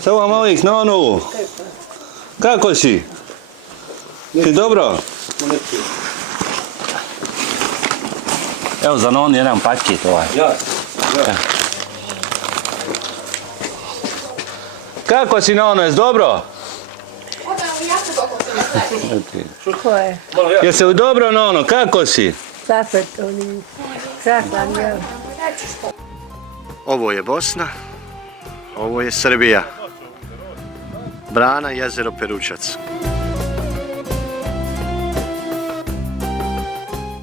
Salam alejk, nonu. Kako si? Ti dobro? Evo za non jedan paket ovaj. Kako si nono, jes dobro? Ko je? Jesi li dobro nono, kako si? Zapet oni. Čakam, jel? Ovo je Bosna, ovo je Srbija. Brana, jezero Peručac.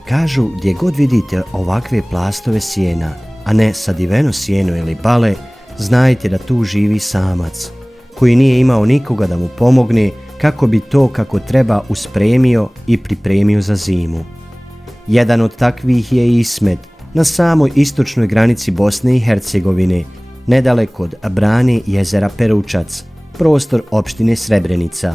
Kažu, gdje god vidite ovakve plastove sjena, a ne sadiveno sjeno ili bale, znajte da tu živi samac, koji nije imao nikoga da mu pomogne kako bi to kako treba uspremio i pripremio za zimu. Jedan od takvih je Ismet, na samoj istočnoj granici Bosne i Hercegovine, nedaleko od brane jezera Peručac, prostor opštine Srebrenica.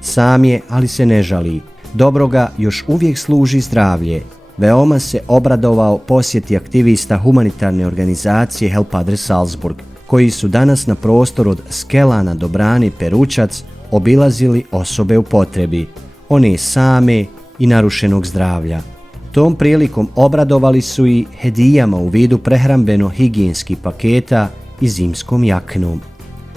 Sam je, ali se ne žali. Dobro ga još uvijek služi zdravlje. Veoma se obradovao posjeti aktivista humanitarne organizacije Help Padre Salzburg, koji su danas na prostoru od Skelana do brane Peručac obilazili osobe u potrebi, one same i narušenog zdravlja. Tom prilikom obradovali su i hedijama u vidu prehrambeno-higijenskih paketa i zimskom jaknom.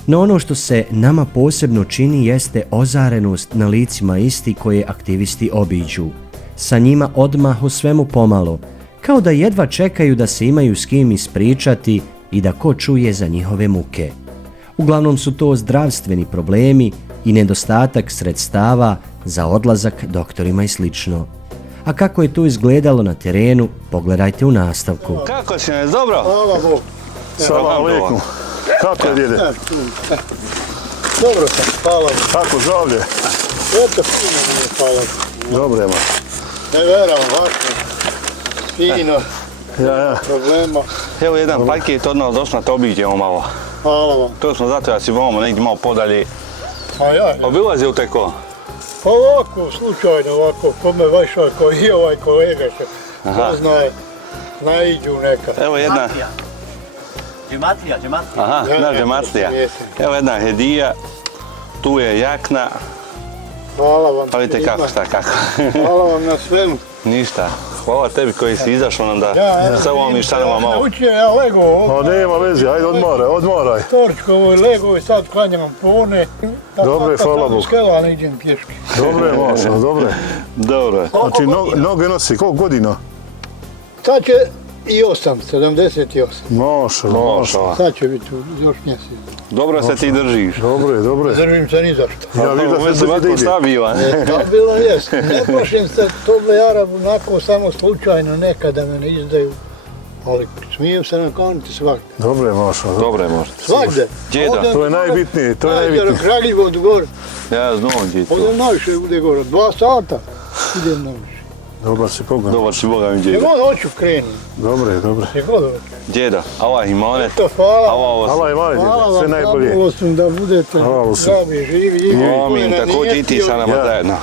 No ono što se nama posebno čini jeste ozarenost na licima isti koje aktivisti obiđu. Sa njima odmah o svemu pomalo, kao da jedva čekaju da se imaju s kim ispričati i da ko čuje za njihove muke. Uglavnom su to zdravstveni problemi i nedostatak sredstava za odlazak doktorima i slično. A kako je to izgledalo na terenu, pogledajte u nastavku. Kako si, jes dobro? Hvala Bog. Salam alejkum. Kako je djede? Dobro sam, hvala Bog. Kako zdravlje? Eto, fino mi je, hvala Bog. Dobro je, ma. Ne veram, vašno. Fino, Ja. problema. Evo jedan paket odmah došla, te obiđemo malo. Hvala vam. To smo zato ja si vamo negdje malo podalje. A ja ne. Obilazi u teko? Pa ovako, slučajno ovako, kome vaša koji je ovaj kolega se poznaje, naiđu nekad. Evo jedna... Džematlija. Aha, Ja, džematlija. jesam. Evo jedna hedija. Tu je jakna. Hvala vam. Pa vidite kako, šta kako. Hvala vam na svemu. Ništa. Hvala tebi koji si izašao nam da sa ovom i štanama malo. Naučio ja lego ovdje. Ma nema veze, ajde odmoraj. Torčkovo lego i sad klanjam pone. Dobro je, hvala Bogu. Skela ne idem pješke. Dobro je, mašo, dobro je. Dobro je. Znači, noge nosi, koliko godina? Sad će i 78. Mašo. Sad će biti još mjesec. Dobro se ti držiš. Dobro je. Držim se ni za što. Ja vidim da Ovo se je ovako stabilan. Stabilno jest. Ne plašim se tobe Arabu onako samo slučajno nekada me ne izdaju. Ali smijem se nakloniti svakde. Dobro je, mašo. Dobro je možda. Svakde. Djeda. To je najbitnije, Ajde, Kraljivo od gore. Ja znam gdje je to. Odem najviše bude gore. 2 sata idem najviše. Dobar si Boga. Dobar si Boga mi Gdje djeda. god hoću krenim. Dobro je. Gdje god hoću. Djeda, Allah imanet. Eto, hvala. Allah Allah je mali Hvala djede, sve vam, najbolje. zabolostim da budete Hvala se. zdravi, živi. Amin, također i ti sa nama Ja. zajedno.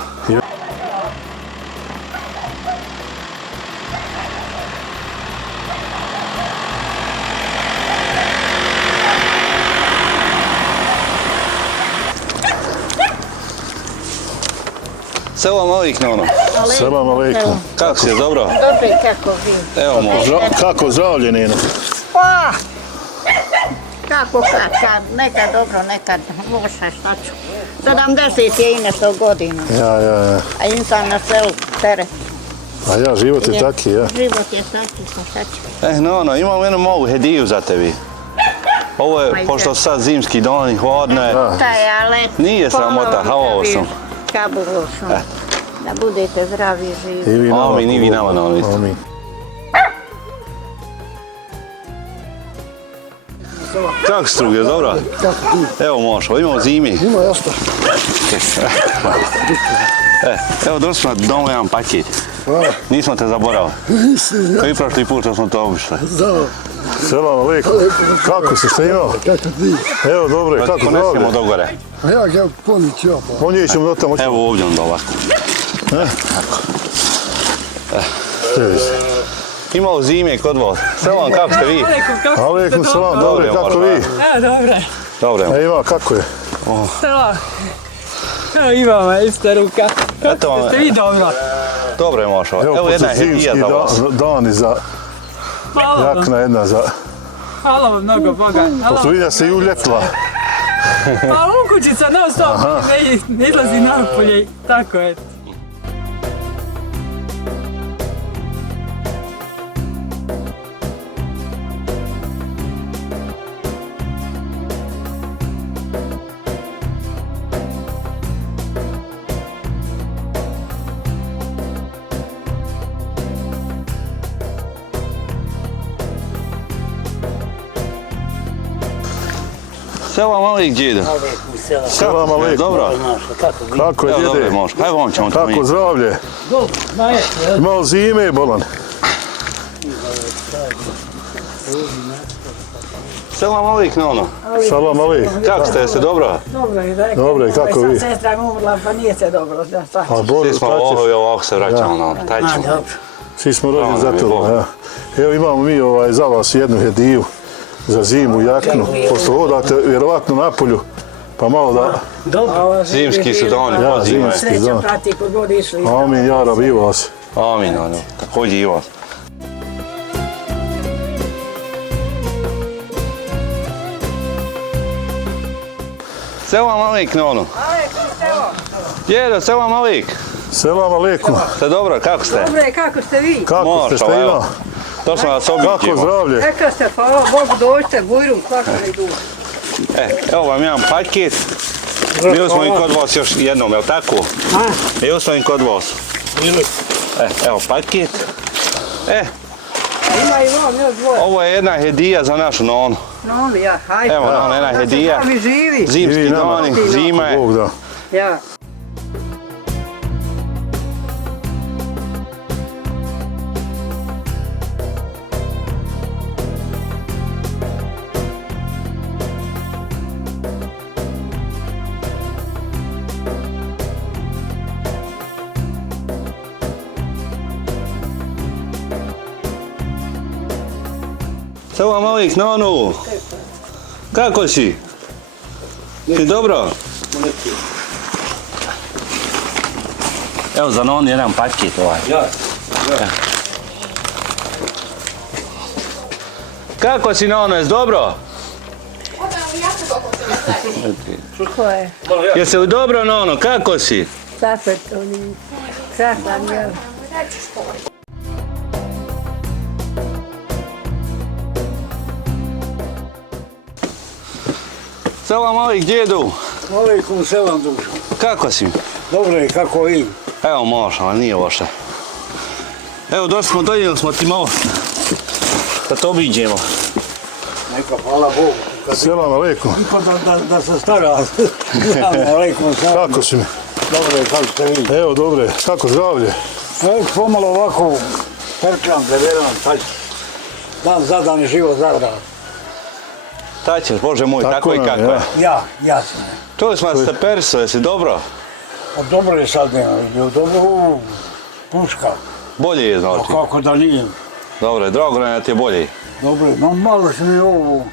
Selam alejk, nono. Salam alejkum. Kako si, dobro? Dobro, kako vi? Evo može. Kako zdravlje, Neno? Pa! Kako kad, nekad dobro, nekad loše, šta ću. 70 je i nešto godina, Ja. a insan na selu teret. A ja, život je taki, ja. Život je taki, šta ću. Nono, imam jednu malu hediju za tebi. Ovo je, pošto su sad zimski dani, hladno je. Taj, ali... Nije sramota, halao sam. Kabulo sam. Da budete zdravi i živi. I vi nama. Amin, i vi nama, nono. Amin. Kako si druge, dobro? Evo možemo, imamo zimi. Ima jasno. Evo došli smo doma jedan paket. Nismo te zaboravili. Koji prošli put što smo to obišli. Salam alejkum. Kako si, šta imao? Kako ti? Evo, dobro je, kako Ponesimo zdravlje? do gore. A ja ga ponić ja pa. Ponijet ćemo do tamo. Evo ovdje onda ovako. Imalo zime kod vas. Selam, kako ste vi? Alejkum salam, dobro je, kako vi? Dobro. Dobro je. Ima, kako je? Evo imamo isto ruka. Eto vam. Ste vi dobro? Dobro je Mošo. Evo jedna hedija za vas. dani za Hvala vam. jakna jedna za... Hvala vam mnogo Boga. Pošto vidim da se i uljetila. Pa ukućica non stop ne izlazi napolje. Tako je. Selam Alik, djedo. Selam alejkum. Dobro. Kako je, Evo, dobro je djede? Moško. Evo vam ćemo to mi. Kako zdravlje? Malo zime, bolan. Selam Alik, nono. Salam alejkum. Kako ste, jeste dobro? Dobro je, rekao. Dobro je, kako vi? Sad sestra mi umrla, pa nije se dobro. Da, A Svi Bože, smo šta ćeš? ovo i ovako se vraćamo, nono. Taj ćemo. Svi smo rođeni Hvala za nam je to. Bog. Ja. Evo imamo mi za vas jednu hediju za zimu, jaknu. Pošto odate vjerovatno na polju, pa malo da... Zimski su dani, Ja, pa zima je. zimski. Sreća prati kod god išli. Amin, ja rabi vas. Amin, nono. Također i vas. Selam Alik, nono. Djedo, selam Alik. Selam alejkum. Ste dobro, kako ste? Dobre, kako ste vi? Kako ste, šta ima? To smo vas Kako obiđemo. zdravlje? Rekao ste, hvala Bogu, dođite, bujru, kako ne idu. Evo vam jedan paket. Bili smo i kod vas još jednom, jel tako? Bili smo i kod vas. Evo paket. Ima i vam još dvoje. Ovo je jedna hedija za našu nonu. No, ja, hajde. Evo nam jedna hedija. Da se živi. Zimski Živi nama. dani, zima je. Bog da. Ja. Selam Alik, nonu. Kako si? Si dobro? Evo za nonu jedan paket ovaj. Kako si nono, jesi dobro? Ko je? Jesi li dobro nono, kako si? Zapet, oni. Krasan, jel? Selam Alik, djedu. Alejkum selam dušo. Kako si? Dobro je, kako vi? Evo može, ali nije loše. Evo došli smo, donijeli smo ti malo. Da to obiđemo. Neka, hvala Bogu. Selam alejkum. Niko da se stara. Alejkum selam. Kako si mi? Dobro je, kako ste vi? Evo, dobre. Kako zdravlje? Evo, pomalo ovako, perčam, preveram, taj. Dan zadan i život zadan. Taj ćeš, Bože moj, tako i nam je, kako je. ja. Jasno. Čuli smo da ste perso, jesi dobro? A dobro je sad, bio dobro, puška. Bolje je znači. A kako da nije? Dobro je, drago nam je da ti je bolje. Dobro je, no malo što mi ovo,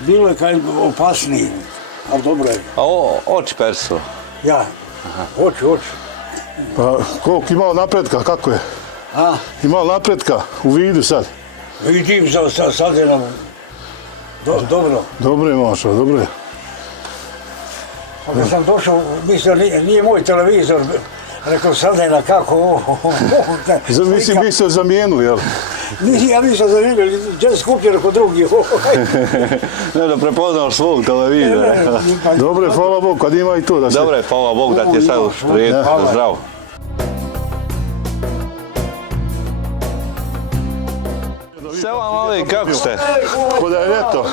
bilo je kaj opasnije, ali dobro je. A oči perso. Ja, hoću. Pa, koliko imao napretka, kako je? A, Imao napretka u vidu sad. vidim sad je nam, dobro. Dobro je, Mašo, dobro je. Kad sam došao, mislio, nije moj televizor, rekao sad je na kako, Mislim, bi se zamijenili, jel? Ja nisam zanimljiv, gdje se skupio neko drugi. Ne da prepoznaš svog televizora. Dobro je, hvala Bogu, kad ima i to da se... Dobro je, hvala Bogu da ti je sad zdrav. Selam Alik, kako ste? Ko da je ljeto.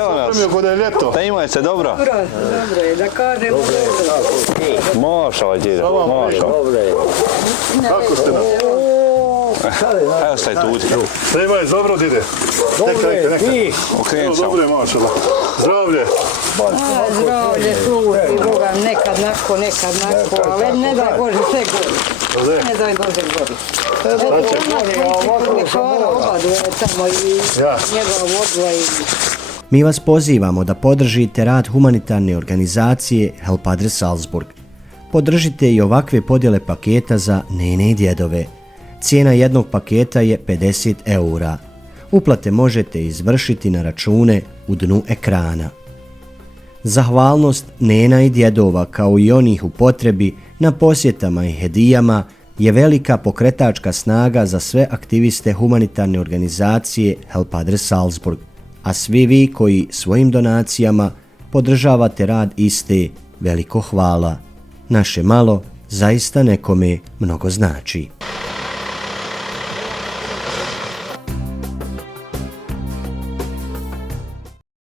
Evo nas. Ko da je ljeto. Da imate dobro? Dobro je, da kažemo dobro. Može ovaj djedo, može. Kako ste nam? Evo staj tu. Da ima je dobro, dide. Neka. Okrenut sam. Dobro je, Mašo. Zdravlje. Zdravlje, služi Boga, nekad nako, ali ne daj Bože sve godi. Ne daj Bože godi. Hvala oba dvoje tamo i njegova vodila i... Mi vas pozivamo da podržite rad humanitarne organizacije Help Adres Salzburg. Podržite i ovakve podjele paketa za nene i djedove. Cijena jednog paketa je 50 eura. Uplate možete izvršiti na račune u dnu ekrana. Zahvalnost nena i djedova kao i onih u potrebi na posjetama i hedijama je velika pokretačka snaga za sve aktiviste humanitarne organizacije Help Adres Salzburg, a svi vi koji svojim donacijama podržavate rad iste, veliko hvala. Naše malo zaista nekome mnogo znači.